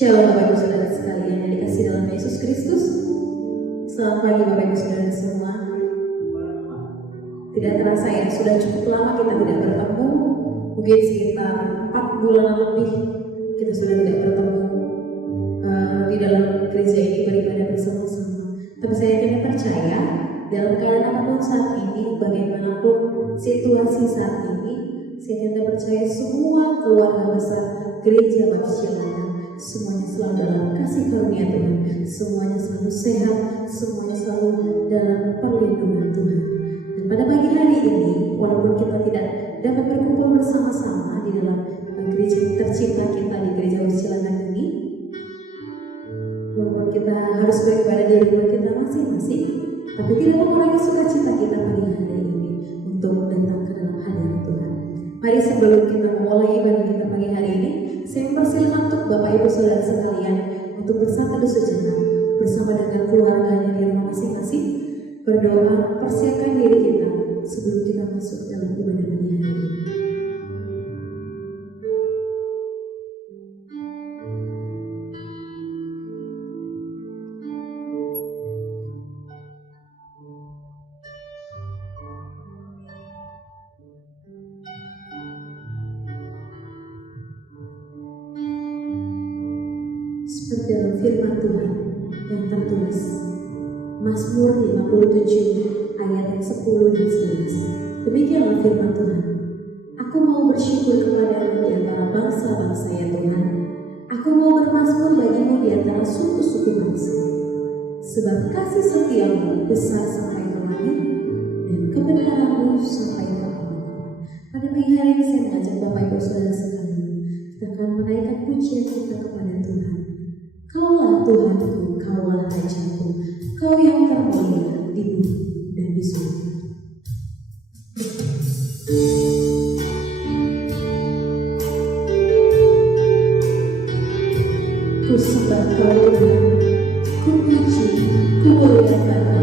Shalom Bapak Ibu Saudara sekalian yang dikasihi dalam Yesus Kristus. Selamat pagi Bapak Ibu Saudara semua. Tidak terasa ya, sudah cukup lama kita tidak bertemu. Mungkin sekitar 4 bulan lebih kita sudah tidak bertemu di dalam gereja ini beribadah bersama-sama. Tapi saya tidak percaya dalam keadaan apapun saat ini, bagaimanapun situasi saat ini, saya tidak percaya semua keluarga besar gereja Baptisan semuanya selalu dalam kasih karunia Tuhan, semuanya selalu sehat, semuanya selalu dalam perlindungan Tuhan. Dan pada pagi hari ini, walaupun kita tidak dapat berkumpul bersama-sama di dalam gereja tercinta kita di gereja Baptisan ini, walaupun kita harus beribadah di rumah kita masing-masing, tapi tidak mengurangi sukacita kita pagi hari ini untuk datang ke dalam hadirat Tuhan. Mari sebelum kita memulai ibadah kita pagi hari ini, saya mempersilakan untuk Bapak Ibu Saudara sekalian untuk bersatu sejenak bersama dengan keluarganya di rumah masing-masing, berdoa, persiapkan diri kita sebelum kita masuk dalam ibadah pagi hari ini. Seperti dalam firman Tuhan yang tertulis Mazmur 57 ayat yang 10 dan 11. Demikianlah firman Tuhan. Aku mau bersyukur kepadamu di antara bangsa-bangsa ya Tuhan. Aku mau bermazmur bagimu di antara suku-suku bangsa. Sebab kasih setiamu besar sampai ke langit dan kebenaranmu sampai ke awan. Pada pagi hari ini saya mengajak Bapak Ibu Saudara sekalian, kita akan menaikkan pujian kita kepada Tuhan. Kaulah Tuhanku, Kaulah Rajaku, Kau yang termulia di bumi dan di surga. Ku sembah Kau Tuhan, ku puji, ku muliakan Kau.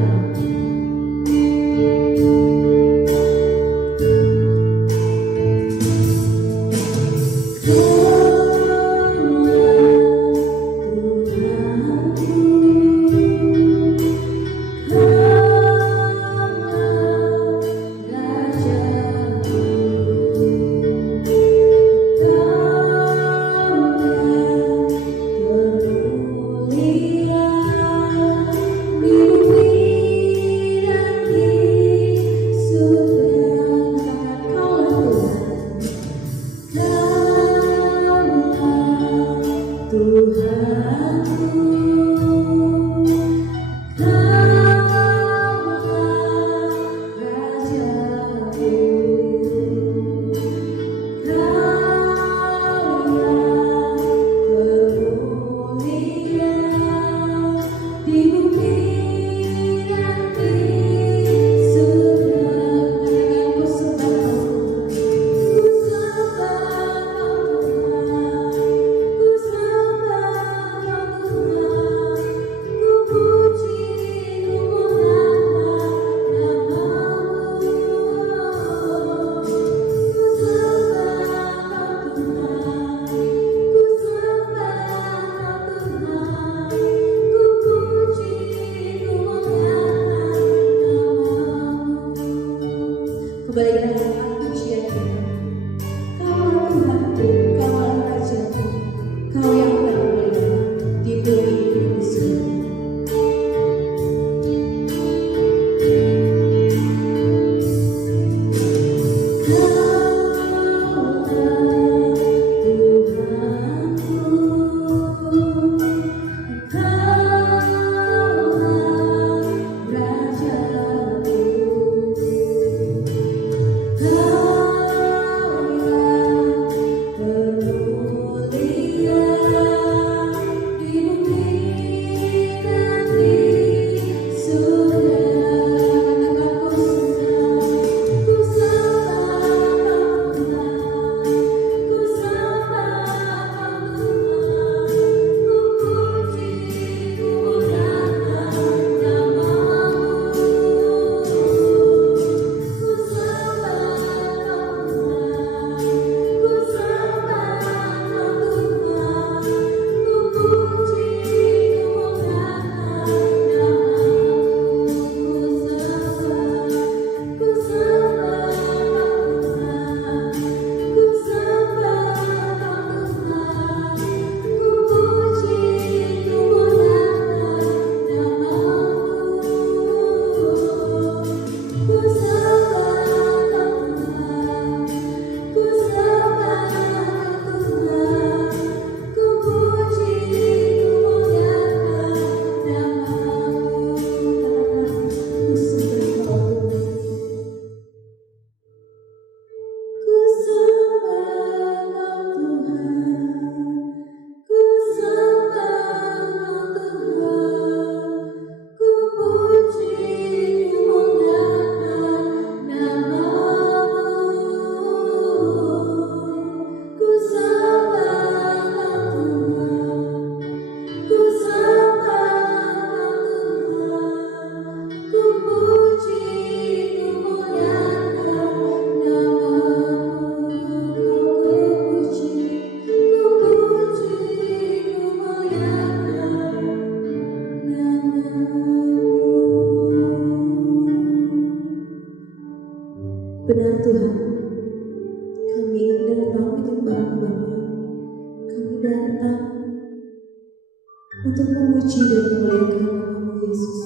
untuk memuji dan memuliakan nama Yesus.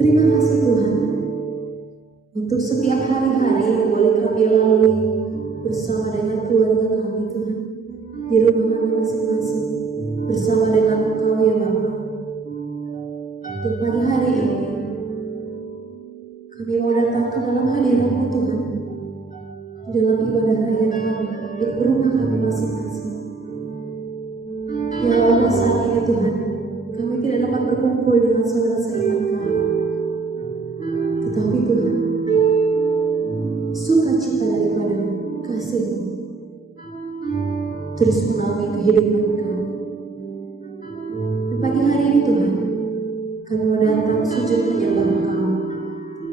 Terima kasih Tuhan untuk setiap hari-hari yang boleh kami lalui bersama dengan keluarga kami Tuhan, di rumah kami masing-masing, bersama dengan Engkau ya Bapa. Dan pagi hari ini kami mau datang ke dalam hadirat-Mu Tuhan, di dalam ibadah raya kami, di rumah kami masing-masing. Ya Allah, saat ini Tuhan, kami tidak dapat berkumpul dengan saudara seiman kami. Tetapi Tuhan, sukacita daripada kasih-Mu terus menaungi kehidupan kami. Dan pagi hari ini Tuhan, kami mau datang sujud menyembah Engkau.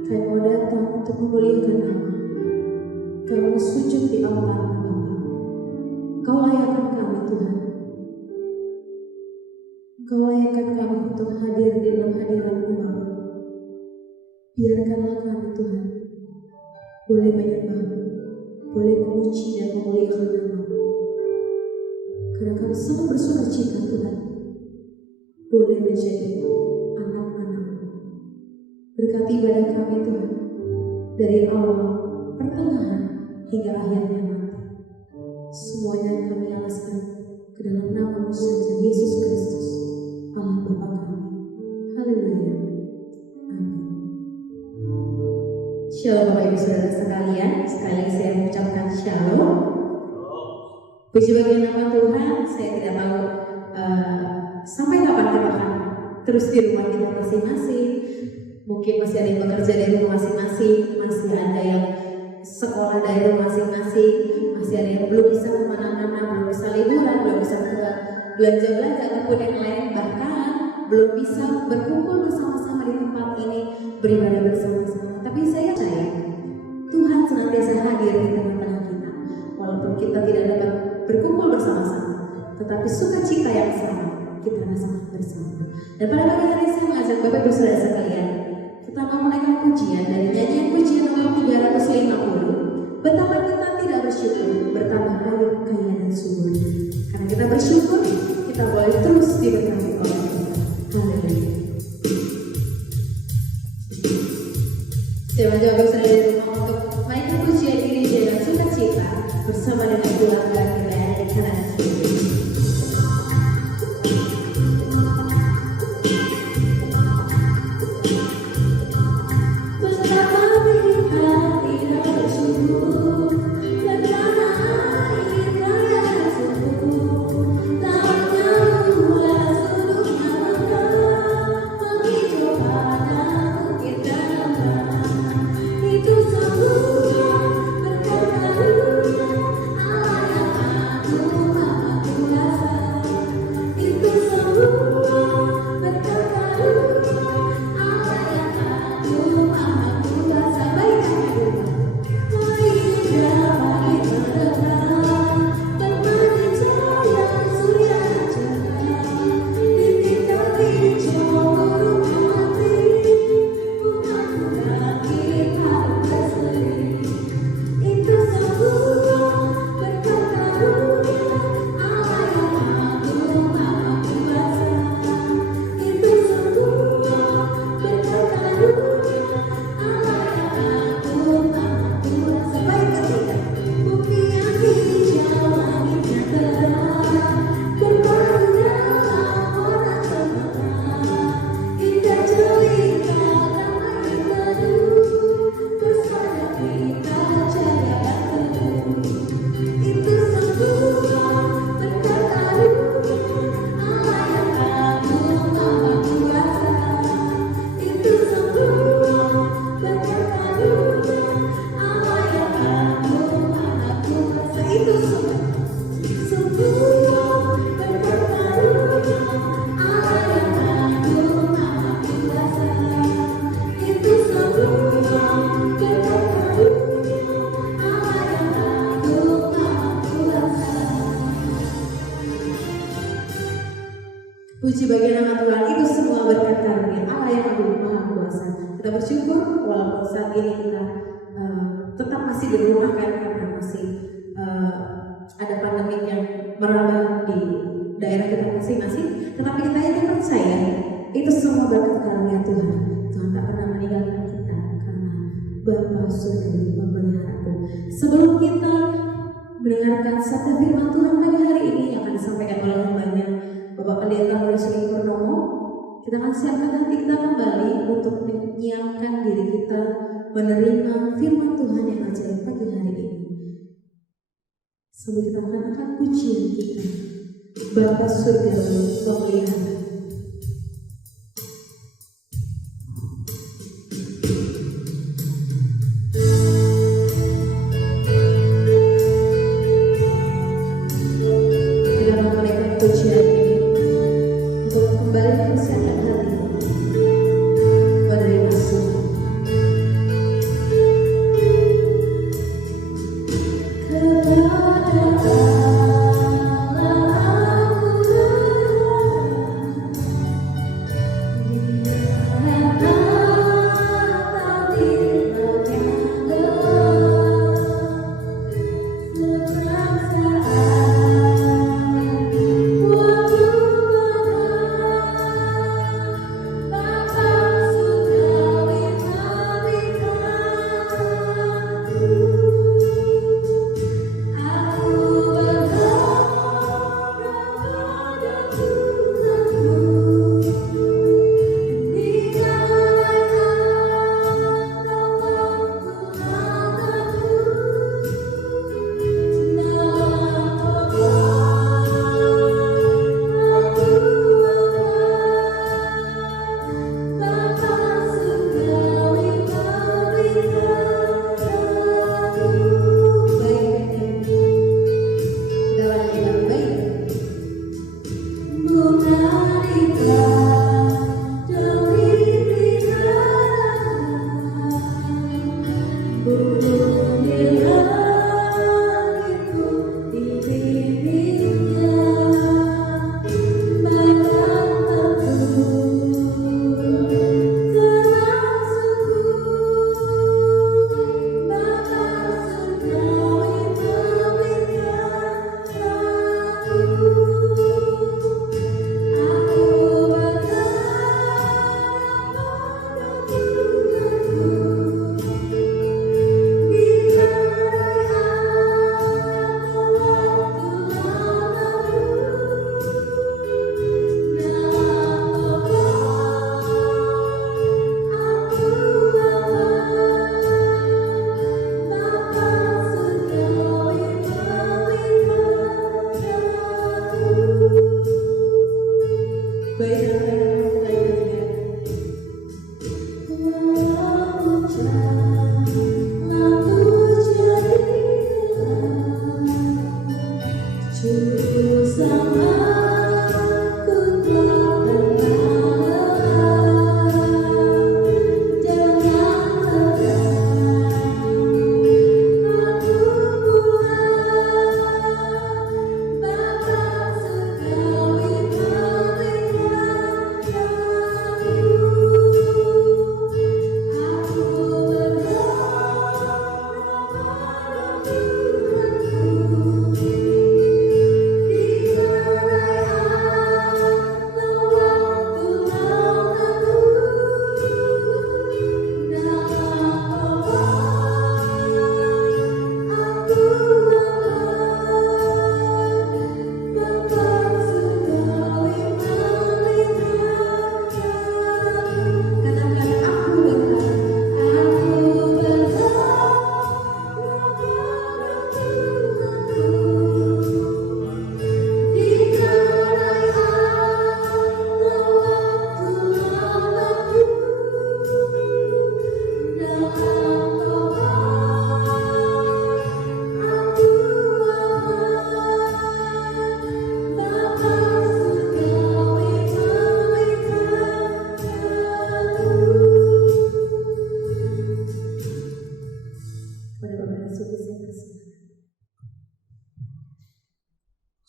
Kami mau datang untuk memuliakan nama. Kami mau sujud di altar-Mu Bapa. Kau layakkan kami Tuhan. Kau layakkan kami untuk hadir di dalam hadirat-Mu Bapa. Biarkanlah kami Tuhan boleh menyembah-Mu, boleh memuji dan memuliakan nama-Mu. Karena kami sangat bersuka cita Tuhan boleh menjadi anak-anak-Mu. Berkati ibadah kami Tuhan dari awal, pertengahan hingga akhirnya nanti. Semuanya kami alaskan ke dalam nama-Mu saja, Yesus Kristus, Allah Bapa kami. Haleluya. Amin. Shalom Bapak Ibu Saudara sekalian, sekali lagi saya mengucapkan shalom. Puji bagi nama Tuhan. Saya tidak tahu sampai kapan kita akan terus di rumah kita masing-masing. Mungkin masih ada yang bekerja dari rumah masing-masing, masih ada yang sekolah dari rumah masing-masing, masih ada yang belum bisa kemana-mana, belum bisa liburan, belum bisa ke belanja-belanja ataupun yang lain, bahkan belum bisa berkumpul bersama-sama di tempat ini, beribadah bersama-sama. Tapi saya percaya Tuhan senantiasa hadir di tengah-tengah kita, walaupun kita tidak dapat berkumpul bersama-sama, tetapi sukacita yang sama kita rasakan bersama. Dan pada pagi hari saya mengajak Bapak Ibu Saudara sekalian, kita mau menaikkan pujian dari nyanyian pujian nomor 350. Betapa kita tidak bersyukur, bertambah air kaya dan subur. Karena kita bersyukur, kita boleh terus diberkati oleh Tuhan. Haleluya. Saya mengajak Bapak Saudara dari rumah untuk menaikkan pujian ini dengan sukacita bersama dengan keluarga kita yang ada di kanan kiri. Puji bagi nama Tuhan, itu semua berkat karunia Allah yang Maha Kuasa. Kita bersyukur walaupun saat ini kita tetap masih di rumah kan, karena masih ada pandemi yang merambah di daerah kita masing-masing, tetapi kita itu percaya itu semua berkat karunia Tuhan. Tuhan tak pernah meninggalkan kita karena Bapa Surgawi memeliharaku. Sebelum kita mendengarkan sabda firman Tuhan pagi hari ini yang akan disampaikan oleh hambanya Bapak Pendeta Mulia Suri Purnomo, kita akan siapkan hati kita kembali untuk menyiapkan diri kita menerima firman Tuhan yang ajaib pagi hari ini. Sambil kita akan angkat pujian kita, Bapa Surgawi memelihara.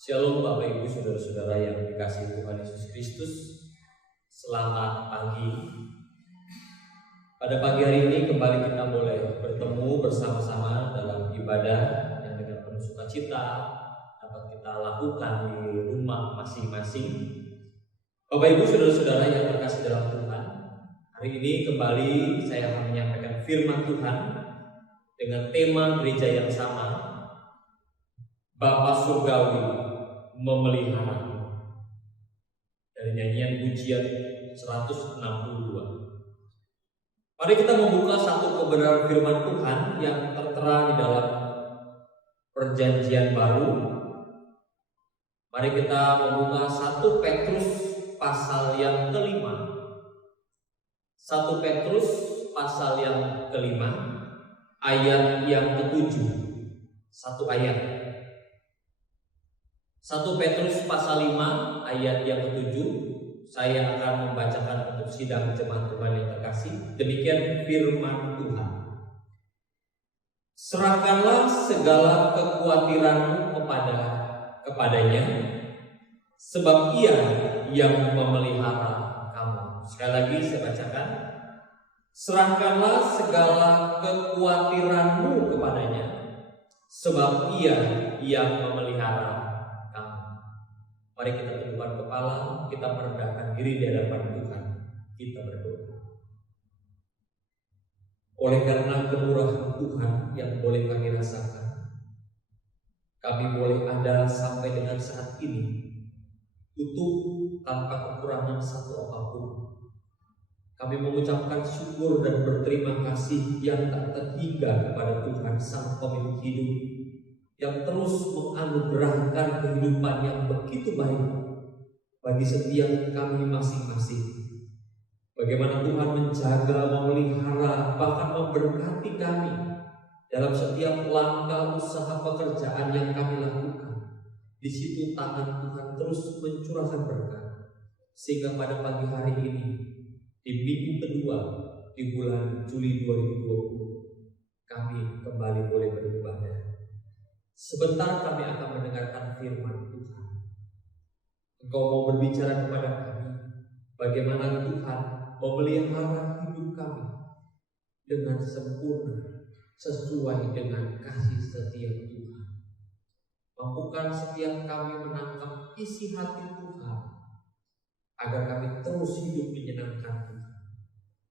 Shalom Bapak Ibu Saudara-saudara yang dikasihi Tuhan Yesus Kristus. Selamat pagi. Pada pagi hari ini kembali kita boleh bertemu bersama-sama dalam ibadah yang dengan penuh sukacita dapat kita kita lakukan di rumah masing-masing. Bapak Ibu Saudara-saudara yang terkasih dalam Tuhan, hari ini kembali saya akan menyampaikan firman Tuhan dengan tema gereja yang sama, Bapa Surgawi memelihara, dari nyanyian pujian 162. Mari kita membuka satu kebenaran firman Tuhan yang tertera di dalam Perjanjian Baru. Mari kita membuka 1 Petrus pasal yang kelima. 1 Petrus pasal yang kelima, ayat yang ke-7. Satu ayat. 1 Petrus pasal 5 ayat yang ke-7. Saya akan membacakan untuk sidang jemaat Tuhan yang terkasih. Demikian firman Tuhan. Serahkanlah segala kekhawatiranmu kepadanya, sebab Ia yang memelihara kamu. Sekali lagi saya bacakan. Serahkanlah segala kekhawatiranmu kepadanya, sebab Ia yang memelihara kamu. Mari kita tundukkan kepala, kita merendahkan diri di hadapan Tuhan. Kita berdoa. Oleh karena kemurahan Tuhan yang boleh kami rasakan, kami boleh ada sampai dengan saat ini utuh tanpa kekurangan satu apapun. Kami mengucapkan syukur dan berterima kasih yang tak terhingga kepada Tuhan Sang Pemilik hidup, yang terus menganugerahkan kehidupan yang begitu baik bagi setiap kami masing-masing. Bagaimana Tuhan menjaga, memelihara, bahkan memberkati kami dalam setiap langkah usaha pekerjaan yang kami lakukan. Di situ tangan Tuhan terus mencurahkan berkat, sehingga pada pagi hari ini, di minggu kedua di bulan Juli 2020, kami kembali boleh beribadah. Sebentar kami akan mendengarkan firman Tuhan. Engkau mau berbicara kepada kami bagaimana Tuhan memelihara hidup kami dengan sempurna sesuai dengan kasih setia Tuhan. Mampukan setiap kami menangkap isi hati Tuhan, agar kami terus hidup menyenangkan Tuhan.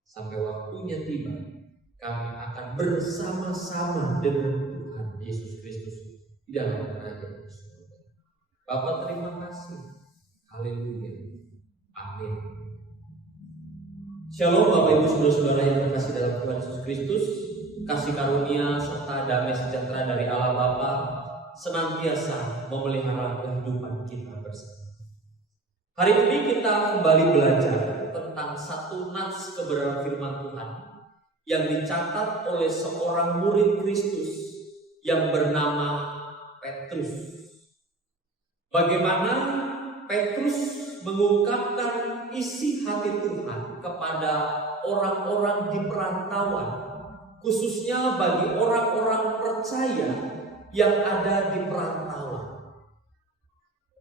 Sampai waktunya tiba, kami akan bersama-sama dengan Tuhan Yesus Kristus di dalam kerajaan surga. Bapa, terima kasih. Haleluya. Amin. Shalom Bapak Ibu Saudara-saudara yang terkasih dalam Tuhan Yesus Kristus. Kasih karunia serta damai sejahtera dari Allah Bapa senantiasa memelihara kehidupan kita bersama. Hari ini kita kembali belajar tentang satu nats kebenaran firman Tuhan yang dicatat oleh seorang murid Kristus yang bernama Petrus. Bagaimana Petrus mengungkapkan isi hati Tuhan kepada orang-orang di perantauan, khususnya bagi orang-orang percaya yang ada di perantauan.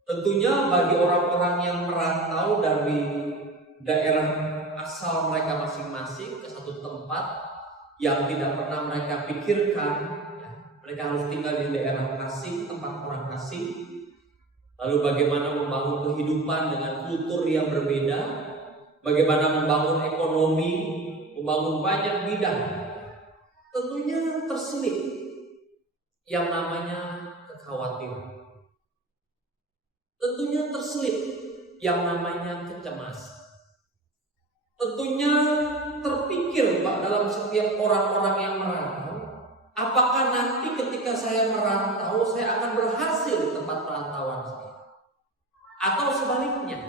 Tentunya bagi orang-orang yang merantau dari daerah asal mereka masing-masing ke satu tempat yang tidak pernah mereka pikirkan, mereka harus tinggal di daerah asing, tempat orang asing. Lalu bagaimana membangun kehidupan dengan kultur yang berbeda, bagaimana membangun ekonomi, membangun banyak bidang. Tentunya terselip yang namanya kekhawatiran. Tentunya terselip yang namanya kecemasan. Tentunya terpikir Pak dalam setiap orang-orang yang merantau, apakah nanti ketika saya merantau saya akan berhasil di tempat perantauan saya? Atau sebaliknya,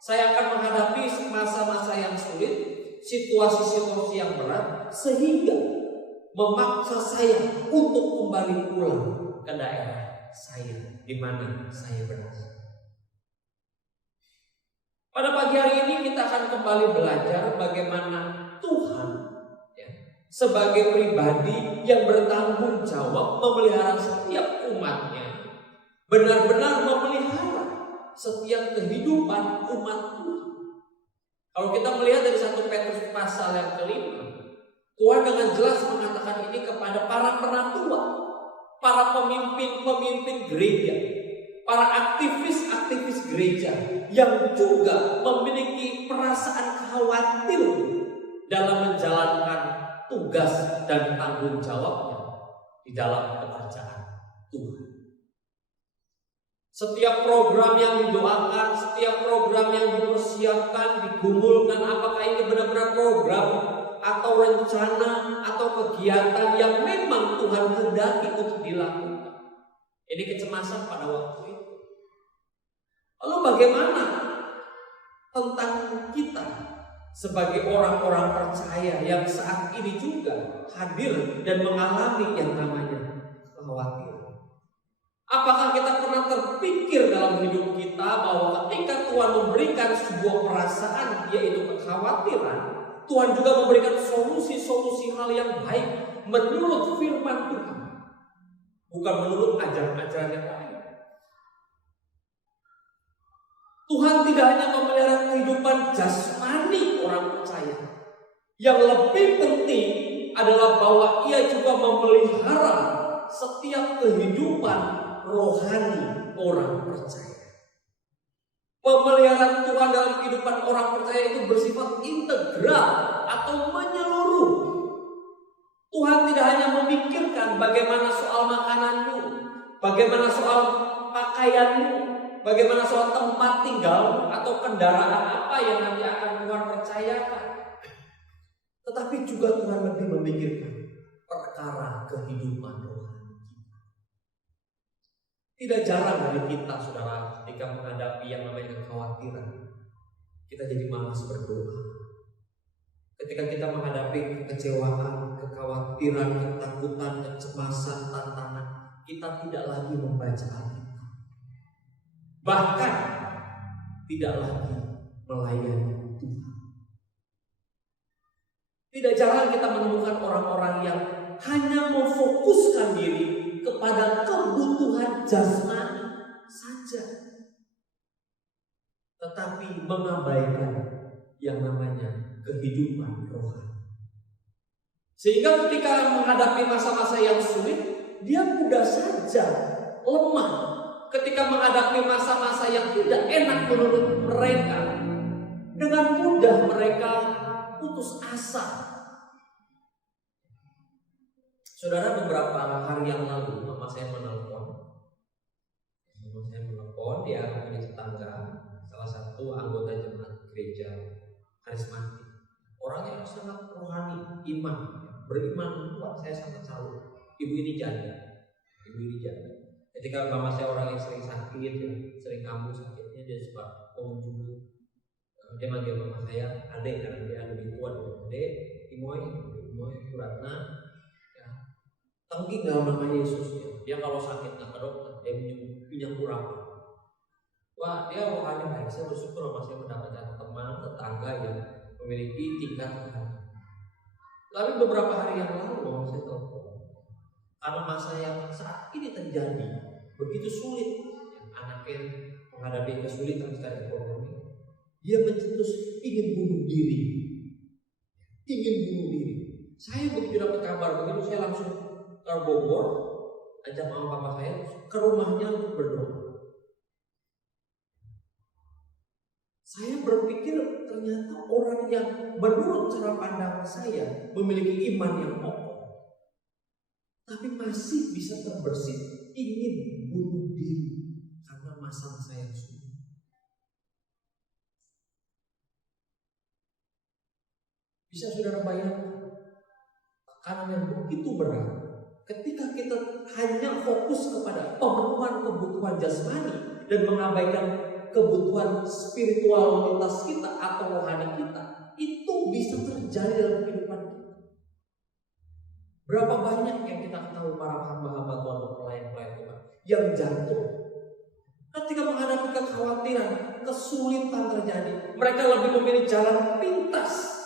saya akan menghadapi masa-masa yang sulit, situasi-situasi yang berat, sehingga memaksa saya untuk kembali pulang ke daerah saya di mana saya berasal. Pada pagi hari ini kita akan kembali belajar bagaimana Tuhan sebagai pribadi yang bertanggung jawab memelihara setiap umatnya, benar-benar memelihara setiap kehidupan umat Tuhan. Kalau kita melihat dari 1 Petrus pasal yang kelima, Tuhan dengan jelas mengatakan ini kepada para penatua, para pemimpin-pemimpin gereja, para aktivis-aktivis gereja yang juga memiliki perasaan khawatir dalam menjalankan tugas dan tanggung jawabnya di dalam pekerjaan Tuhan. Setiap program yang didoakan, setiap program yang dipersiapkan, digumulkan, apakah ini benar-benar program atau rencana atau kegiatan yang memang Tuhan hendaki untuk dilakukan. Ini kecemasan pada waktu itu. Lalu bagaimana tentang kita sebagai orang-orang percaya yang saat ini juga hadir dan mengalami yang namanya kekhawatiran? Apakah kita pernah terpikir dalam hidup kita bahwa ketika Tuhan memberikan sebuah perasaan yaitu kekhawatiran, Tuhan juga memberikan solusi-solusi hal yang baik menurut firman Tuhan, bukan menurut ajaran-ajaran yang lain. Tuhan tidak hanya memelihara kehidupan jasmani orang percaya. Yang lebih penting adalah bahwa Ia juga memelihara setiap kehidupan rohani orang percaya. Pemeliharaan Tuhan dalam kehidupan orang percaya itu bersifat integral atau menyeluruh. Tuhan tidak hanya memikirkan bagaimana soal makananmu, bagaimana soal pakaianmu, bagaimana soal tempat tinggal atau kendaraan apa yang nanti akan Tuhan percayakan. Tetapi juga Tuhan lebih memikirkan perkara kehidupan rohani kita. Tidak jarang dari kita, saudara, ketika menghadapi yang namanya kekhawatiran, kita jadi malas berdoa. Ketika kita menghadapi kekecewaan, kekhawatiran, ketakutan, kecemasan, tantangan, kita tidak lagi membaca Alkitab. Bahkan tidak lagi melayani Tuhan. Tidak jarang kita menemukan orang-orang yang hanya memfokuskan diri kepada kebutuhan jasmani saja, tetapi mengabaikan yang namanya kehidupan rohani. Sehingga ketika menghadapi masa-masa yang sulit, dia mudah saja lemah. Ketika menghadapi masa-masa yang tidak enak menurut mereka, dengan mudah mereka putus asa. Saudara, beberapa hari yang lalu mama saya menelpon. Dia punya tetangga, salah satu anggota jemaat gereja karismatik. Orang yang sangat rohani, iman, beriman kuat. Saya sangat salut. Ibu ini janda. Ketika mama saya orang yang sering sakit, sering kambuh sakitnya, dia suka mengunjungi. Dia manggil mama saya adek karena dia lebih tua dari adek. Imoy, Ratna. Ya. Tengking dalam nama Yesus. Dia kalau sakit nggak ke dokter, dia pinjam kurang. Wah, dia rohani baik. Saya bersyukur mama saya mendapatkan teman, tetangga yang memiliki tingkat rohani. Lalu beberapa hari yang lalu mama saya telepon. Karena masa yang saat ini terjadi begitu sulit, anaknya menghadapi kesulitan secara ekonomi, dia mencetus ingin bunuh diri. Saya begitu dapat kabar begitu, saya langsung ke Bogor, ajak mama papa saya ke rumahnya untuk berdoa. Saya berpikir ternyata orang yang menurut cara pandang saya memiliki iman yang kokoh, tapi masih bisa terbersit ingin bunuh diri karena masa-masa yang sulit. Bisa saudara bayangkan tekanan yang begitu berat ketika kita hanya fokus kepada pemenuhan kebutuhan jasmani dan mengabaikan kebutuhan spiritualitas kita atau rohani kita. Itu bisa terjadi dalam kehidupan kita. Berapa banyak yang kita ketahui para hamba-hamba Tuhan dan pelayan-pelayan Tuhan yang jatuh ketika menghadapi kekhawatiran, kesulitan terjadi. Mereka lebih memilih jalan pintas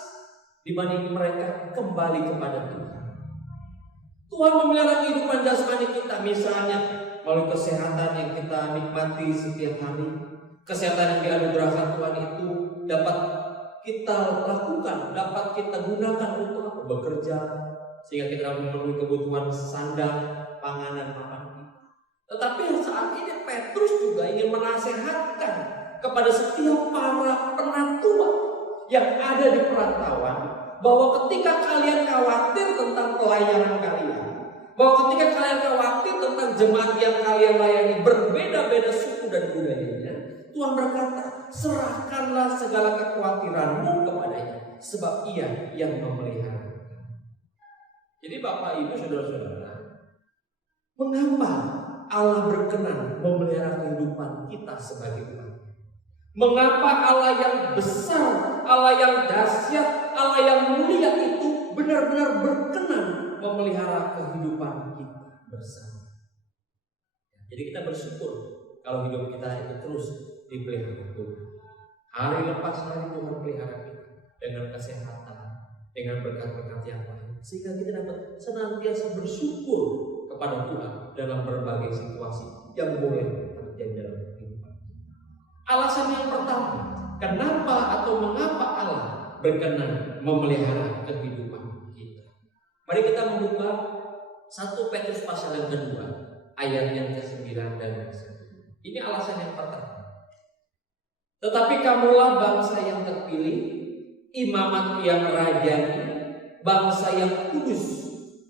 dibanding mereka kembali kepada Tuhan. Tuhan memelihara kehidupan jasmani kita, misalnya melalui kesehatan yang kita nikmati setiap hari. Kesehatan yang dianugerahkan Tuhan itu dapat kita lakukan, dapat kita gunakan untuk bekerja, sehingga kita memenuhi kebutuhan sandang, pangan, dan papan kita. Tetapi saat ini Petrus juga ingin menasehatkan kepada setiap para penatua yang ada di perantauan, bahwa ketika kalian khawatir tentang pelayanan kalian, bahwa ketika kalian khawatir tentang jemaat yang kalian layani berbeda-beda suku dan budayanya, Tuhan berkata, serahkanlah segala kekhawatiranmu kepadanya, sebab Ia yang memelihara. Jadi Bapak Ibu Saudara-saudara, mengapa Allah berkenan memelihara kehidupan kita sebagai umat? Mengapa Allah yang besar, Allah yang dahsyat, Allah yang mulia itu benar-benar berkenan memelihara kehidupan kita bersama? Jadi kita bersyukur kalau hidup kita itu terus dipelihara Tuhan. Hari lepas hari Tuhan pelihara kita dengan kesehatan, dengan berkat-berkat yang lain, sehingga kita dapat senantiasa bersyukur kepada Tuhan dalam berbagai situasi yang boleh terjadi dalam kehidupan kita. Alasan yang pertama, kenapa atau mengapa Allah berkenan memelihara kehidupan kita? Mari kita membuka 1 Petrus pasal yang kedua, ayat yang ke-9 dan ke-10. Ini alasan yang pertama. Tetapi kamulah bangsa yang terpilih, imamat yang rajani, bangsa yang kudus,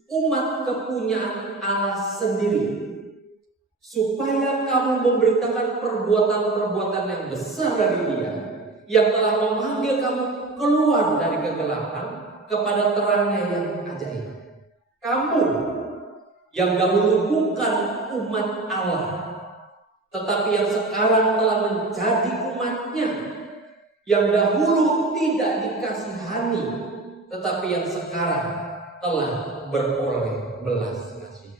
umat kepunyaan Allah sendiri, supaya kamu memberitakan perbuatan-perbuatan yang besar dari Dia yang telah memanggil kamu keluar dari kegelapan kepada terangnya yang ajaib. Kamu yang dahulu bukan umat Allah, tetapi yang sekarang telah menjadi umat-Nya, yang dahulu tidak dikasihani, tetapi yang sekarang telah beroleh belas kasih.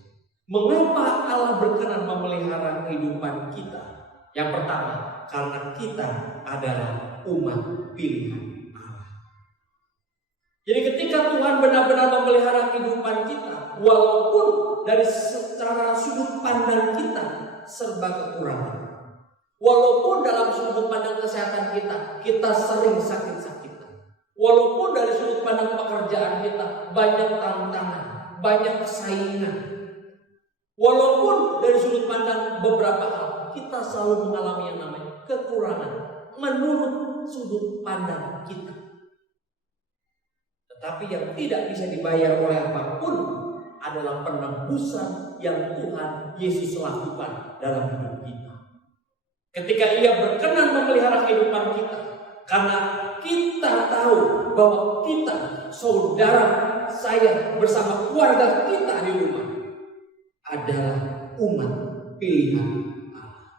Mengapa Allah berkenan memelihara kehidupan kita? Yang pertama, karena kita adalah umat pilihan Allah. Jadi ketika Tuhan benar-benar memelihara kehidupan kita, walaupun dari secara sudut pandang kita serba kekurangan, walaupun dalam sudut pandang kesehatan kita sering sakit-sakitan, walaupun dari sudut pandang pekerjaan kita banyak tantangan, banyak saingan, walaupun dari sudut pandang beberapa hal kita selalu mengalami yang namanya kekurangan menurut sudut pandang kita. Tetapi yang tidak bisa dibayar oleh apapun adalah penebusan yang Tuhan Yesus lakukan dalam hidup kita. Ketika Ia berkenan memelihara kehidupan kita, karena kita tahu bahwa kita, saudara saya bersama keluarga kita di rumah adalah umat pilihan Allah.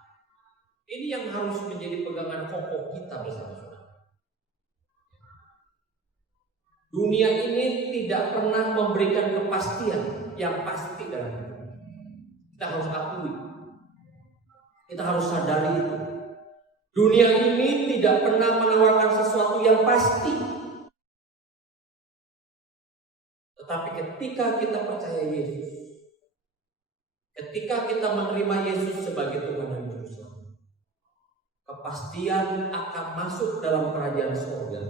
Ini yang harus menjadi pegangan kokoh kita bersama-sama. Dunia ini tidak pernah memberikan kepastian yang pasti dalam hidup. Kita harus akui, kita harus sadari itu. Dunia ini tidak pernah menawarkan sesuatu yang pasti. Tetapi ketika kita percaya Yesus, ketika kita menerima Yesus sebagai Tuhan dan Juru Selamat, kepastian akan masuk dalam kerajaan surga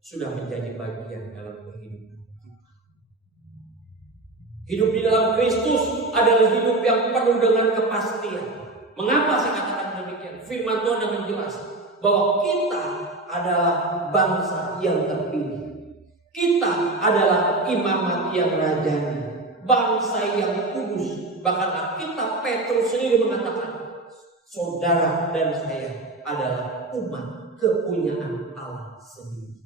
sudah menjadi bagian dalam kehidupan kita. Hidup di dalam Kristus adalah hidup yang penuh dengan kepastian. Mengapa saya katakan demikian? Firman Tuhan yang jelas bahwa kita adalah bangsa yang terpilih. Kita adalah imamat yang rajani, bangsa yang kudus. Bahkan kita Petrus sendiri mengatakan, saudara dan saya adalah umat kepunyaan Allah sendiri.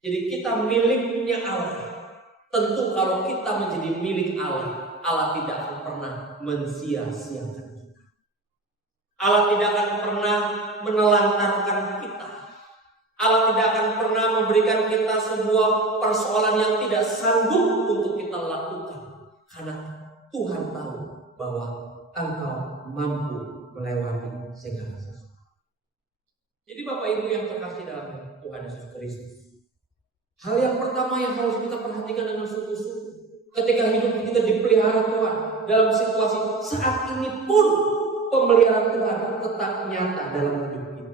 Jadi kita miliknya Allah. Tentu kalau kita menjadi milik Allah, Allah tidak akan pernah mensia-siakan kita. Allah tidak akan pernah menelantarkan kita. Allah tidak akan pernah memberikan kita sebuah persoalan yang tidak sanggup untuk kita lakukan. Karena Tuhan tahu bahwa engkau mampu melewati segala sesuatu. Jadi Bapak Ibu yang terkasih dalam Tuhan Yesus Kristus, hal yang pertama yang harus kita perhatikan dengan sungguh-sungguh ketika hidup kita dipelihara Tuhan dalam situasi saat ini pun, pemeliharaan Tuhan tetap nyata dalam hidup kita.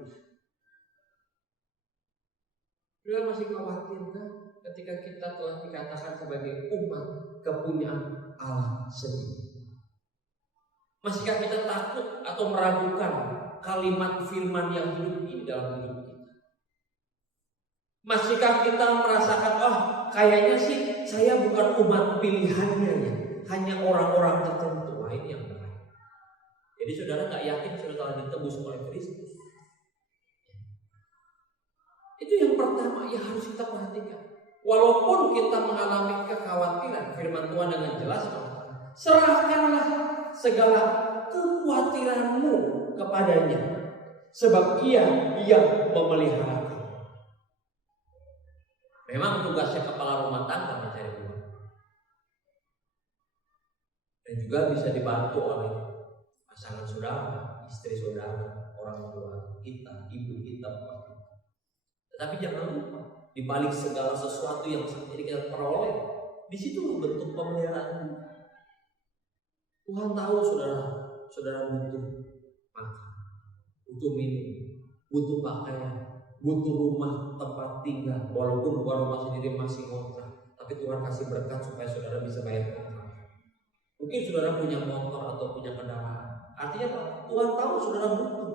Kita masih khawatirkah ketika kita telah dikatakan sebagai umat kepunyaan Allah sendiri? Masihkah kita takut atau meragukan kalimat firman yang hidup ini dalam hidup kita? Masihkah kita merasakan, kayaknya sih saya bukan umat pilihannya ya, hanya orang-orang tertentu. Wah, ini yang bahaya. Jadi saudara nggak yakin saudara ditebus oleh Kristus. Itu yang pertama yang harus kita perhatikan. Walaupun kita mengalami kekhawatiran, firman Tuhan dengan jelas, serahkanlah segala kekhawatiranmu kepadanya, sebab Ia yang memelihara. Memang tugasnya kepala rumah tangga mencari uang, dan juga bisa dibantu oleh pasangan saudara, istri saudara, orang tua kita, ibu kita, bapak kita. Tetapi jangan lupa, di balik segala sesuatu yang saat ini kita peroleh, di situ bentuk pemeliharaan. Tuhan tahu saudara butuh makan, butuh minum, butuh pakaian, butuh rumah tempat tinggal. Walaupun bukan rumah sendiri, masih ngontrak, tapi Tuhan kasih berkat supaya saudara bisa bayar kontrak. Mungkin saudara punya motor atau punya kendaraan. Artinya apa? Tuhan tahu saudara butuh,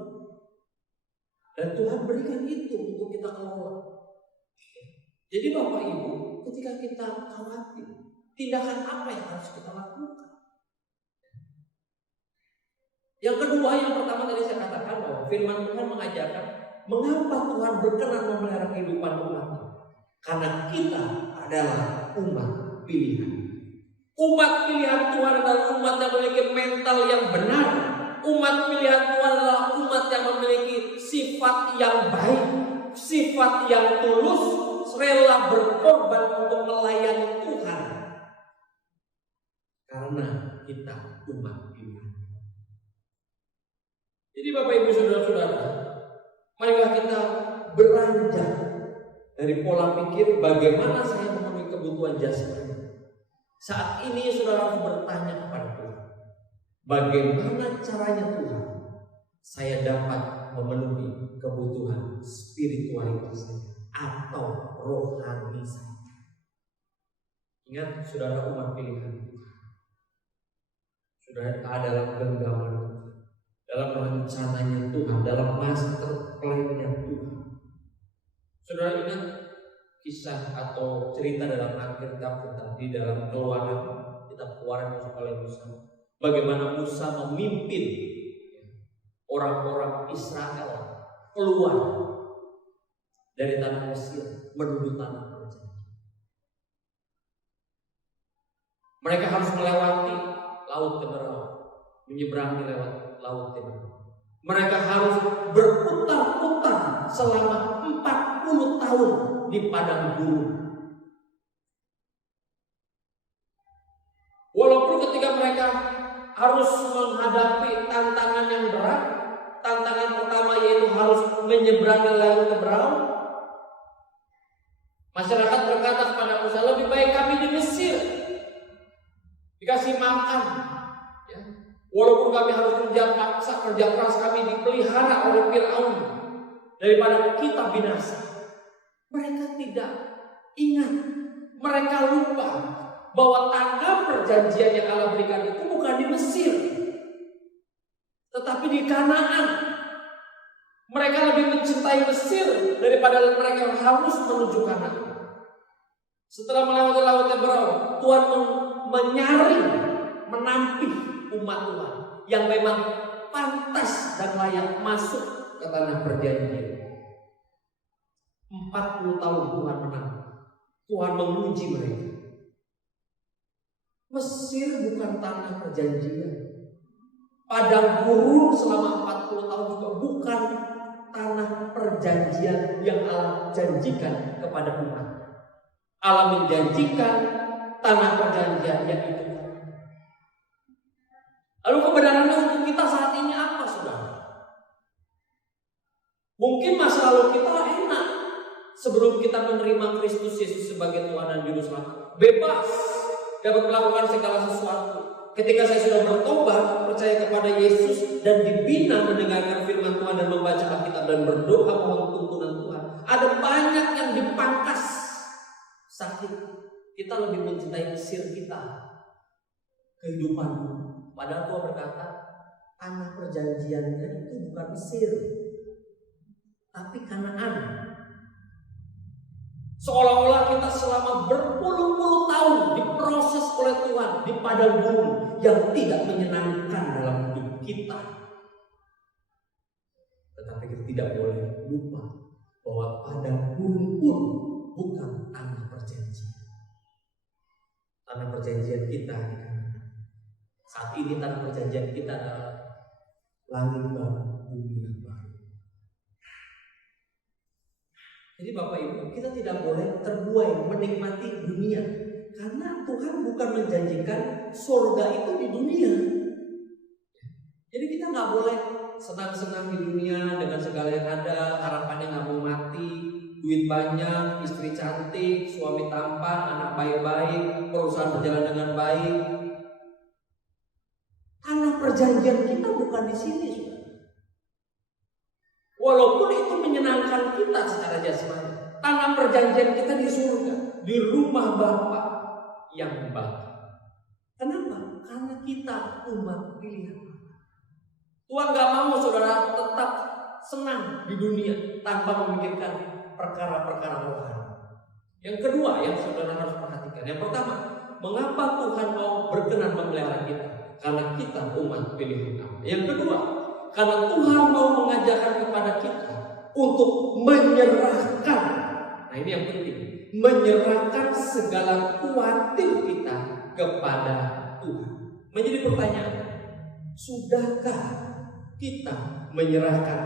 dan Tuhan berikan itu untuk kita kelola. Jadi Bapak Ibu, ketika kita khawatir, tindakan apa yang harus kita lakukan? Yang kedua, yang pertama tadi saya katakan bahwa firman Tuhan mengajarkan mengapa Tuhan berkenan memelihara kehidupan umatnya. Karena kita adalah umat pilihan. Umat pilihan Tuhan adalah umat yang memiliki mental yang benar. Umat pilihan Tuhan adalah umat yang memiliki sifat yang baik, sifat yang tulus, rela berkorban untuk melayani Tuhan. Karena kita umat pilihan. Jadi Bapak Ibu saudara-saudara, marilah kita beranjak dari pola pikir bagaimana saya memenuhi kebutuhan jasmani. Saat ini saudara harus bertanya kepada Tuhan, bagaimana caranya Tuhan saya dapat memenuhi kebutuhan spiritualitas saya atau rohani saya. Ingat, saudara umat pilihan, saudara dalam genggaman, dalam rencananya Tuhan, dalam master plan-nya Tuhan. Saudara ingat kisah atau cerita dalam Alkitab tentang di dalam Keluaran, kitab Keluaran oleh Musa, bagaimana Musa memimpin orang-orang Israel keluar dari tanah Mesir menuju tanah perjanjian. Mereka harus melewati Laut Teberau, menyeberangi lewat Laut Teberau. Mereka harus berputar-putar selama 40 tahun di padang gurun. Walaupun ketika mereka harus menghadapi tantangan yang berat, tantangan pertama yaitu harus menyeberangi Laut Teberau, masyarakat berkata kepada Musa, lebih baik kami di Mesir, dikasih makan, ya. Walaupun kami harus kerja paksa, kerja keras, kami dipelihara oleh Firaun, daripada kita binasa. Mereka tidak ingat, mereka lupa bahwa tanah perjanjian yang Allah berikan itu bukan di Mesir, tetapi di Kanaan. Mereka lebih mencintai Mesir daripada mereka yang harus menuju Kanaan. Setelah melewati Laut Teberau, Tuhan menyaring, menampih umat Tuhan yang memang pantas dan layak masuk ke tanah perjanjian. 40 tahun Tuhan menang. Tuhan menguji mereka. Mesir bukan tanah perjanjian. Padang gurun selama 40 tahun juga bukan tanah perjanjian yang Allah janjikan kepada umat. Allah menjanjikan tanah perjanjian yaitu. Lalu kebenarannya untuk kita saat ini apa, saudara? Mungkin masa lalu kita enak sebelum kita menerima Kristus Yesus sebagai Tuhan dan Juru Selamat, bebas dapat melakukan segala sesuatu. Ketika saya sudah bertobat, percaya kepada Yesus dan dibina mendengarkan firman Tuhan dan membaca Alkitab dan berdoa mohon tuntunan Tuhan, ada banyak yang dipangkas sakit. Kita lebih mencintai Mesir kita, kehidupan. Padahal Tuhan berkata, tanah perjanjiannya itu bukan Mesir, tapi Kanaan. Seolah-olah kita selama berpuluh-puluh tahun diproses oleh Tuhan di padang gurun yang tidak menyenangkan dalam hidup kita. Tetapi kita tidak boleh lupa bahwa padang gurun pun bukan tanah perjanjian. Tanah perjanjian kita di Kanaan. Saat ini tanah perjanjian kita adalah langit baru, bumi yang baru. Jadi Bapak Ibu, kita tidak boleh terbuai menikmati dunia, karena Tuhan bukan menjanjikan surga itu di dunia. Jadi kita nggak boleh senang-senang di dunia dengan segala yang ada, harapannya nggak mau mati, duit banyak, istri cantik, suami tampan, anak baik-baik, perusahaan berjalan dengan baik. Tanah perjanjian kita bukan di sini, saudara. Walaupun itu menyenangkan kita secara jasmani, tanah perjanjian kita di surga, di rumah Bapa yang baik. Kenapa? Karena kita umat pilihan. Tuhan gak mau saudara tetap senang di dunia tanpa memikirkan perkara-perkara rohani. Yang kedua yang saudara harus perhatikan, yang pertama, mengapa Tuhan mau berkenan memelihara kita? Karena kita umat pilihan Allah. Yang kedua, karena Tuhan mau mengajarkan kepada kita untuk menyerahkan. Nah ini yang penting, menyerahkan segala khawatir kita kepada Tuhan. Menjadi pertanyaan, sudahkah kita menyerahkan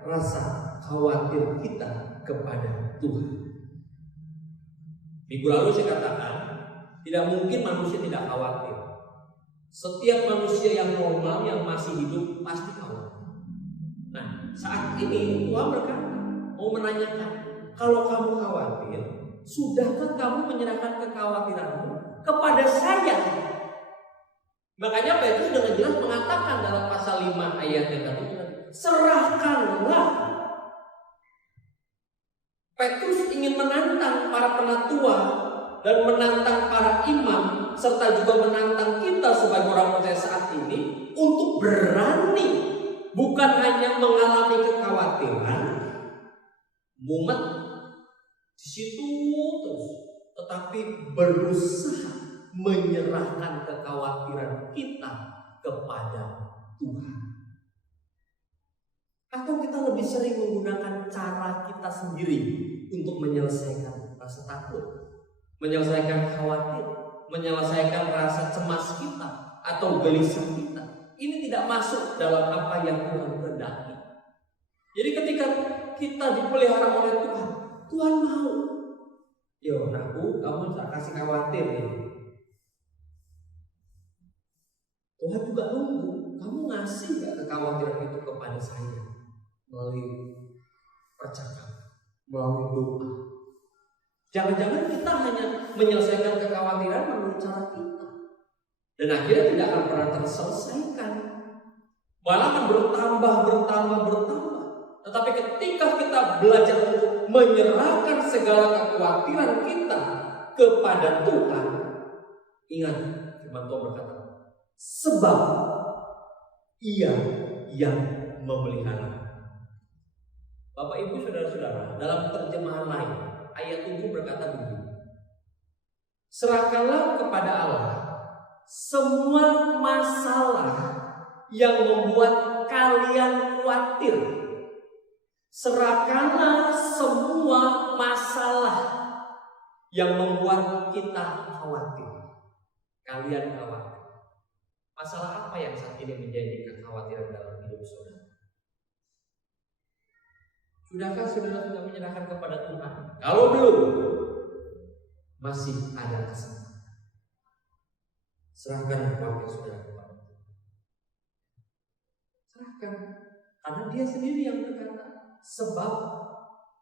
rasa khawatir kita kepada Tuhan? Minggu lalu saya katakan, tidak mungkin manusia tidak khawatir. Setiap manusia yang normal yang masih hidup pasti khawatir. Nah, saat ini Tuhan berkata, mau menanyakan, kalau kamu khawatir, sudahkah kamu menyerahkan kekhawatiranmu kepada saya? Makanya Petrus dengan jelas mengatakan dalam pasal 5 ayat yang tadi, serahkanlah. Petrus ingin menantang para penatua dan menantang para imam, serta juga menantang kita sebagai orang percaya saat ini untuk berani, bukan hanya mengalami kekhawatiran, mumet di situ terus, tetapi berusaha menyerahkan kekhawatiran kita kepada Tuhan. Atau kita lebih sering menggunakan cara kita sendiri untuk menyelesaikan rasa takut, menyelesaikan khawatir, menyelesaikan rasa cemas kita atau gelisah kita. Ini tidak masuk dalam apa yang Tuhan kehendaki. Jadi ketika kita dipelihara oleh Tuhan, Tuhan mau, yo anakku, kamu tak kasih khawatir ya. Tuhan juga nunggu, kamu ngasih gak kekhawatiran itu kepada saya melalui percakapan, melalui doa. Jangan-jangan kita hanya menyelesaikan kekhawatiran menurut cara kita, dan akhirnya tidak akan pernah terselesaikan, malah akan bertambah. Tetapi ketika kita belajar untuk menyerahkan segala kekhawatiran kita kepada Tuhan, ingat firman Tuhan berkata, sebab Ia yang memelihara. Bapak Ibu saudara-saudara, dalam terjemahan lain ayat 7 berkata begini, serahkanlah kepada Allah semua masalah yang membuat kalian khawatir. Serahkanlah semua masalah yang membuat kita khawatir. Kalian khawatir. Masalah apa yang saat ini menjadi kekhawatiran dalam hidup saudara? Sudahkah saudara sudah menyerahkan kepada Tuhan? Kalau belum, masih ada kesempatan. Serahkan kepada saudara kepada Tuhan. Serahkan, karena Dia sendiri yang berkata, sebab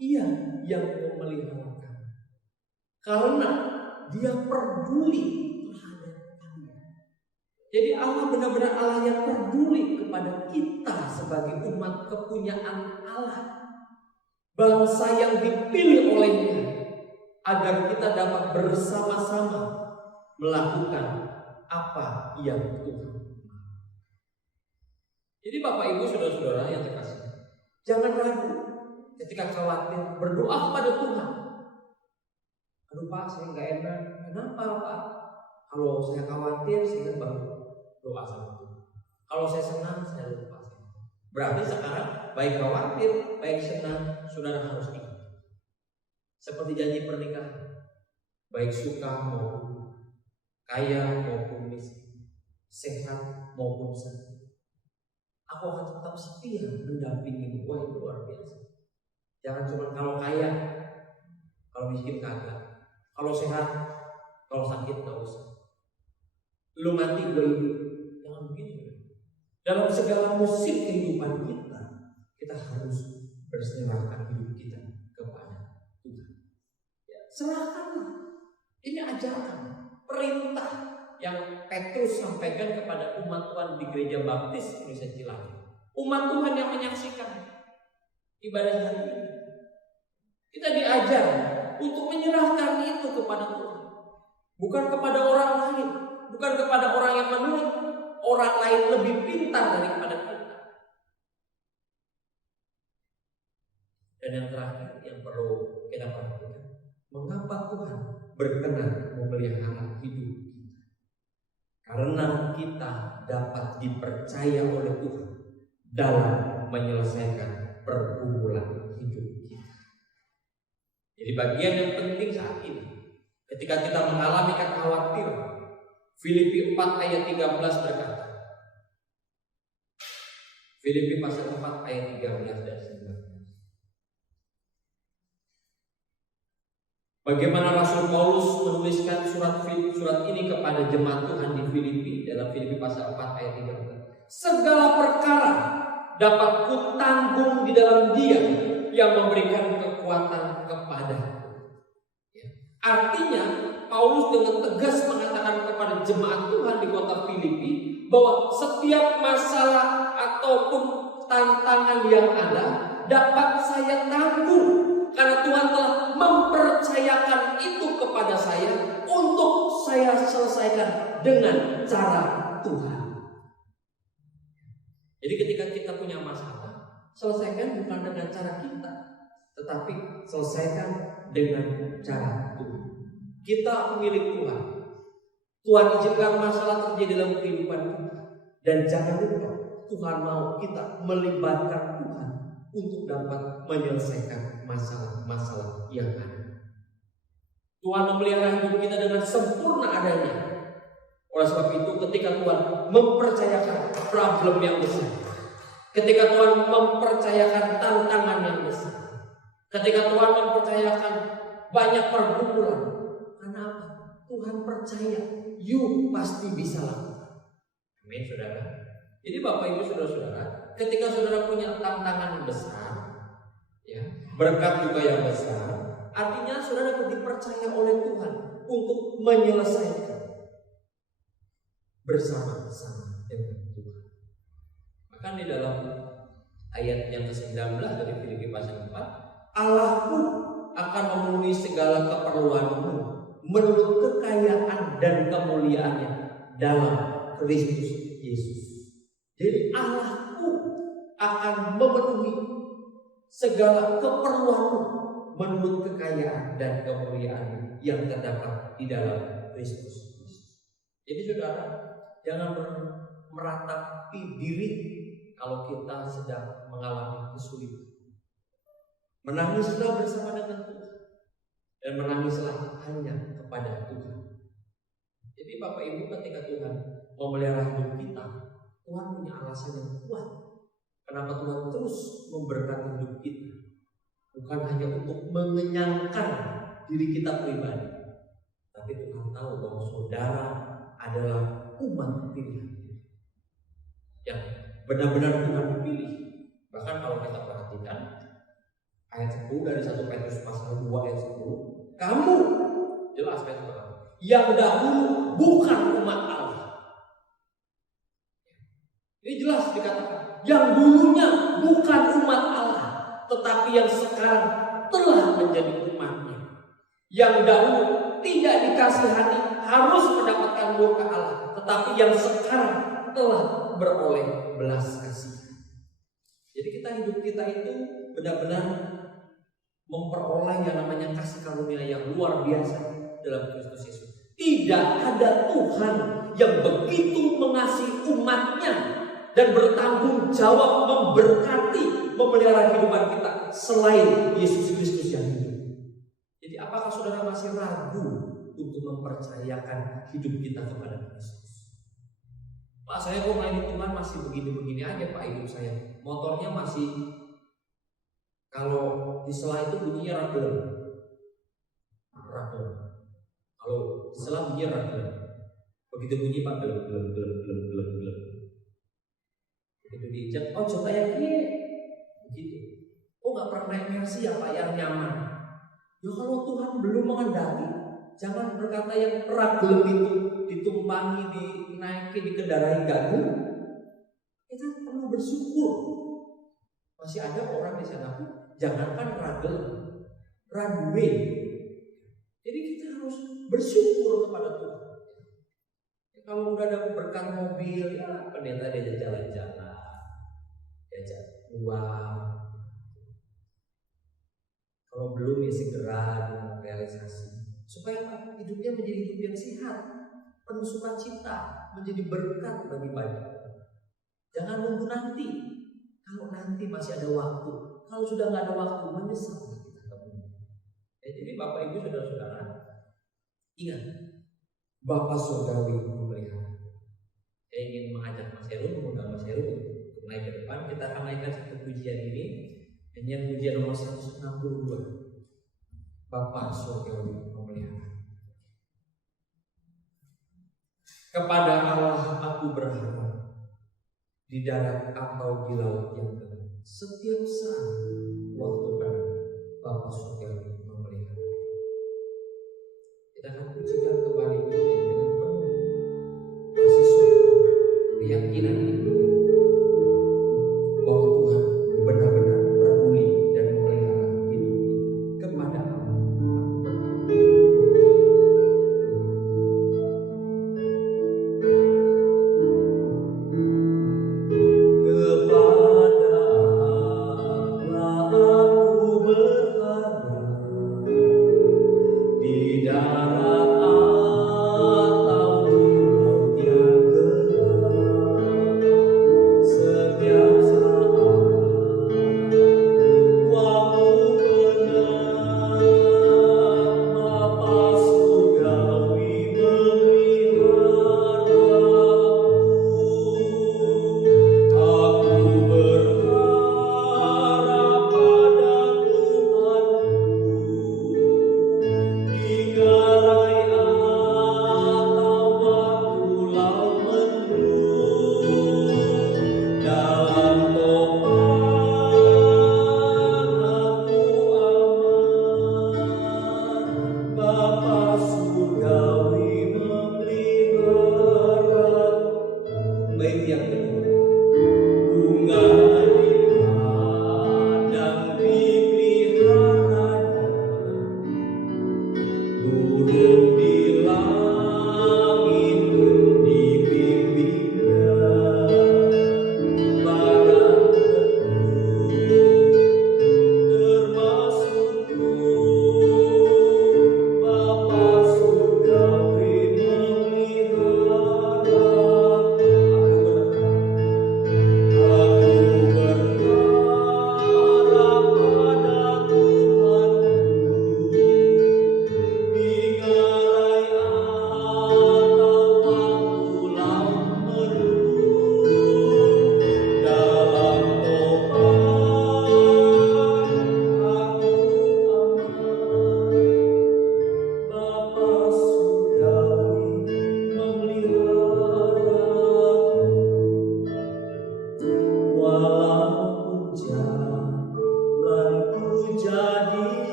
Ia yang memeliharakan. Karena Dia peduli terhadap Anda. Jadi Allah benar-benar Allah yang peduli kepada kita sebagai umat kepunyaan Allah, bangsa yang dipilih olehnya, agar kita dapat bersama-sama melakukan apa yang Tuhan. Jadi Bapak Ibu saudara-saudara yang terkasih, jangan ragu ketika khawatir, berdoa kepada Tuhan. Aduh Pak, saya nggak enak. Kenapa Pak? Kalau saya khawatir, saya baru doa sama Tuhan. Kalau saya senang, saya lupa. Berarti sekarang baik khawatir, baik senang, saudara harus ingat. Seperti janji pernikahan, baik suka maupun kaya maupun miskin, sehat maupun sakit, aku akan tetap setia mendampingi. Wah, itu luar biasa. Jangan cuma kalau kaya, kalau miskin kagak, kalau sehat, kalau sakit nggak usah. Lu mati gue hidup, jangan begitu. Dalam segala musim kehidupan kita harus berserahkan hidup kita kepada Tuhan. Ya, serahkanlah. Ini ajaran, perintah yang Petrus sampaikan kepada umat Tuhan di Gereja Baptis Indonesia Cilangi. Umat Tuhan yang menyaksikan ibadah hari ini. Kita diajar untuk menyerahkan itu kepada Tuhan, bukan kepada orang lain, bukan kepada orang yang menurut orang lain lebih pintar daripada kita. Dan yang terakhir yang perlu kita perhatikan, mengapa Tuhan berkenan memelihara hidup kita? Karena kita dapat dipercaya oleh Tuhan dalam menyelesaikan pergumulan hidup kita. Jadi bagian yang penting saat ini, ketika kita mengalami kekhawatiran, Filipi 4 ayat 13 berkata, Filipi pasal 4 ayat 13 dan 19. Bagaimana Rasul Paulus menuliskan surat ini kepada jemaat Tuhan di Filipi dalam Filipi pasal 4 ayat 13. Segala perkara dapat kutanggung di dalam Dia yang memberikan kekuatan kepadaku. Artinya Paulus dengan tegas mengatakan kepada jemaat Tuhan di kota Filipi bahwa setiap masalah ataupun tantangan yang ada dapat saya tanggung karena Tuhan telah mempercayakan itu kepada saya untuk saya selesaikan dengan cara Tuhan. Jadi ketika kita punya masalah, selesaikan bukan dengan cara kita, tetapi selesaikan dengan cara Tuhan. Kita milik Tuhan. Tuhan izinkan masalah terjadi dalam kehidupan kita. Dan jangan lupa, Tuhan mau kita melibatkan Tuhan untuk dapat menyelesaikan masalah-masalah yang ada. Tuhan memelihara hidup kita dengan sempurna adanya. Oleh sebab itu ketika Tuhan mempercayakan problem yang besar, ketika Tuhan mempercayakan tantangan yang besar, ketika Tuhan mempercayakan banyak pergumulan, karena apa? Tuhan percaya, you pasti bisa lakukan. Amin, saudara. Jadi Bapak Ibu saudara-saudara, ketika saudara punya tantangan besar, ya, berkat juga yang besar, artinya saudara dapat dipercaya oleh Tuhan untuk menyelesaikan bersama-sama dengan Tuhan. Maka di dalam ayat yang ke-19 dari Filipi pasal 4, Allahku akan memenuhi segala keperluanmu menurut kekayaan dan kemuliaannya dalam Kristus Yesus. Jadi Allahku akan memenuhi segala keperluanmu menurut kekayaan dan kemuliaan yang terdapat di dalam Kristus. Jadi saudara, jangan meratapi diri kalau kita sedang mengalami kesulitan. Menangislah bersama dengan Tuhan dan menangislah hanya kepada Tuhan. Jadi Bapak Ibu, ketika Tuhan memelihara hidup kita, Tuhan punya alasan yang kuat kenapa Tuhan terus memberkati hidup kita. Bukan hanya untuk mengenyangkan diri kita pribadi, tapi Tuhan tahu bahwa saudara adalah umat pilihan yang benar-benar Tuhan pilih. Bahkan kalau kita perhatikan ayat 10 dari 1 Petrus pasal 2 ayat 10, kamu jelas Petrus yang dahulu bukan umat Allah. Ini jelas dikatakan, yang dulunya bukan umat Allah, tetapi yang sekarang telah menjadi umatnya. Yang dahulu tidak dikasihani harus mendapatkan murka Allah, tetapi yang sekarang telah beroleh belas kasih. Jadi hidup kita itu benar-benar memperoleh yang namanya kasih karunia yang luar biasa dalam Kristus Yesus. Tidak ada Tuhan yang begitu mengasihi umatnya dan bertanggung jawab memberkati, memelihara kehidupan kita selain Yesus Kristus yang hidup. Jadi apakah saudara masih ragu untuk mempercayakan hidup kita kepada Kristus? Pak, saya kok main Tuhan masih begini-begini aja Pak hidup saya. Motornya masih, kalau di sela itu bunyinya ragel. Kalau di sela bunyinya ragel. Begitu bunyi Pak, gelem. Begitu diinjak, oh coba yang ini begitu. Oh nggak pernah naik Mercy ya Pak yang nyaman. Ya kalau Tuhan belum mengendaki, jangan berkata yang ragel itu ditumpangi, dinaiki, dikendarai gagal. Kita perlu bersyukur. Masih ada orang di sana, jangankan ragel, runway. Jadi kita harus bersyukur kepada Tuhan. Kalau udah ada berkat mobil, ya pendeta diajak jalan-jalan, diajak uang. Kalau belum ya segera realisasi. Supaya hidupnya menjadi hidup yang sehat, penuh sukacita, menjadi berkat bagi banyak. Jangan nunggu nanti. Kalau nanti masih ada waktu, kalau sudah nggak ada waktu, menyesal kita temukan. Jadi Bapak Ibu saudara-saudara, ingat, Bapa Surgawi memelihara. Saya ingin mengajak Mas Heru, mengundang Mas Heru untuk naik ke depan. Kita akan naikkan satu pujian ini. Ini pujian nomor 162. Bapa Surgawi memelihara. Kepada Allah aku berharap, di darat atau di laut yang gelap, setiap saat waktu penuh Bapa Surgawi memelihara. Kita akan pujikan kembali pujian dengan penuh kasih syukur, keyakinan ini bahwa Tuhan benar-benar peduli dan memelihara hidup kita. Kepada Allah aku berharap. Kepada Allah aku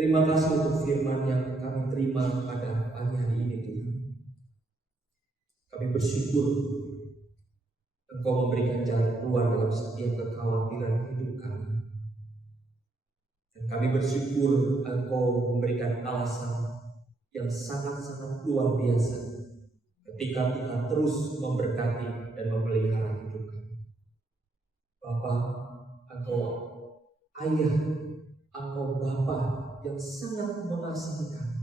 Terima kasih untuk firman yang kami terima pada pagi hari ini Tuhan. Kami bersyukur Engkau memberikan jalan keluar dalam setiap kekhawatiran hidup kami. Dan kami bersyukur Engkau memberikan alasan yang sangat-sangat luar biasa ketika Tuhan terus memberkati dan memelihara hidup kami. Bapa, Engkau Ayah, Engkau Bapa yang sangat mengasihi kami.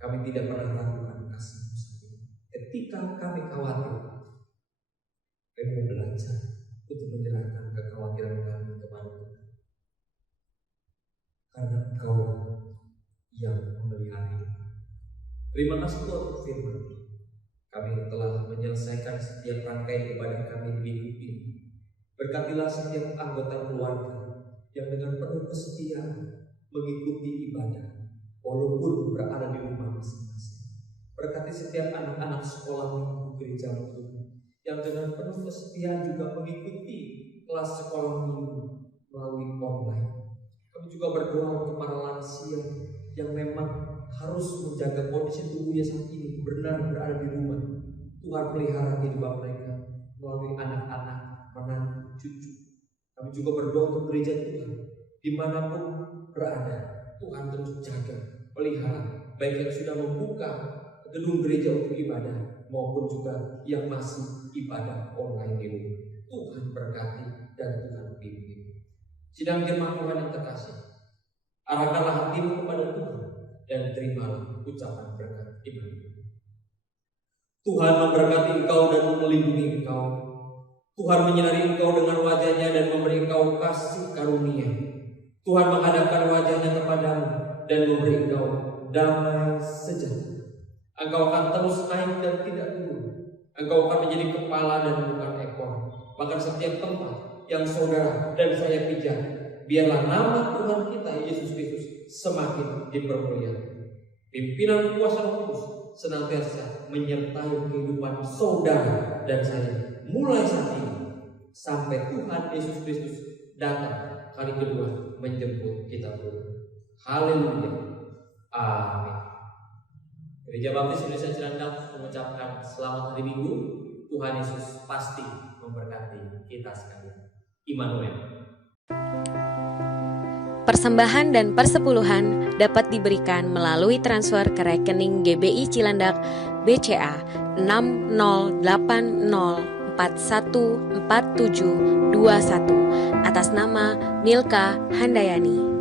Kami tidak pernah ragukan kasih-Mu sendiri. Ketika kami khawatir, kami mau belajar untuk menyerahkan kekhawatiran kami kepada Tuhan. Karena Engkau yang memelihara hidup kami. Terima kasih Tuhan untuk firman. Kami telah menyelesaikan setiap rangkaian ibadah kami di minggu ini. Berkatilah setiap anggota keluarga yang dengan penuh kesetiaan mengikuti ibadah walaupun berada di rumah masing-masing. Berkati setiap anak-anak sekolah minggu gereja Tuhan yang dengan penuh kesetiaan juga mengikuti kelas sekolah minggu melalui online. Kami juga berdoa untuk para lansia yang memang harus menjaga kondisi tubuhnya saat ini benar berada di rumah. Tuhan pelihara kehidupan mereka melalui anak-anak, menantu, cucu. Kami juga berdoa untuk gereja Tuhan dimanapun berada. Tuhan terus jaga, pelihara, baik yang sudah membuka gedung gereja untuk ibadah maupun juga yang masih ibadah online di rumah. Tuhan berkati dan Tuhan pimpin. Sidang jemaat Tuhan yang terkasih, arahkanlah hatimu kepada Tuhan dan terimalah ucapan berkat iman. Tuhan memberkati engkau dan melindungi engkau. Tuhan menyinari engkau dengan wajah-Nya dan memberi engkau kasih karunia. Tuhan menghadapkan wajah-Nya kepadamu dan memberi engkau damai sejahtera. Engkau akan terus naik dan tidak turun. Engkau akan menjadi kepala dan bukan ekor. Bahkan setiap tempat yang saudara dan saya pijak, biarlah nama Tuhan kita Yesus Kristus semakin dipermuliakan. Pimpinan kuasa Roh Kudus senantiasa menyertai kehidupan saudara dan saya mulai saat ini sampai Tuhan Yesus Kristus datang kali kedua menjemput kita pulang. Haleluya. Amin. Gereja Baptis Indonesia Cilandak mengucapkan selamat hari Minggu. Tuhan Yesus pasti memberkati kita sekalian. Immanuel. Persembahan dan persepuluhan dapat diberikan melalui transfer ke rekening GBI Cilandak BCA 6080414721 atas nama Milka Handayani.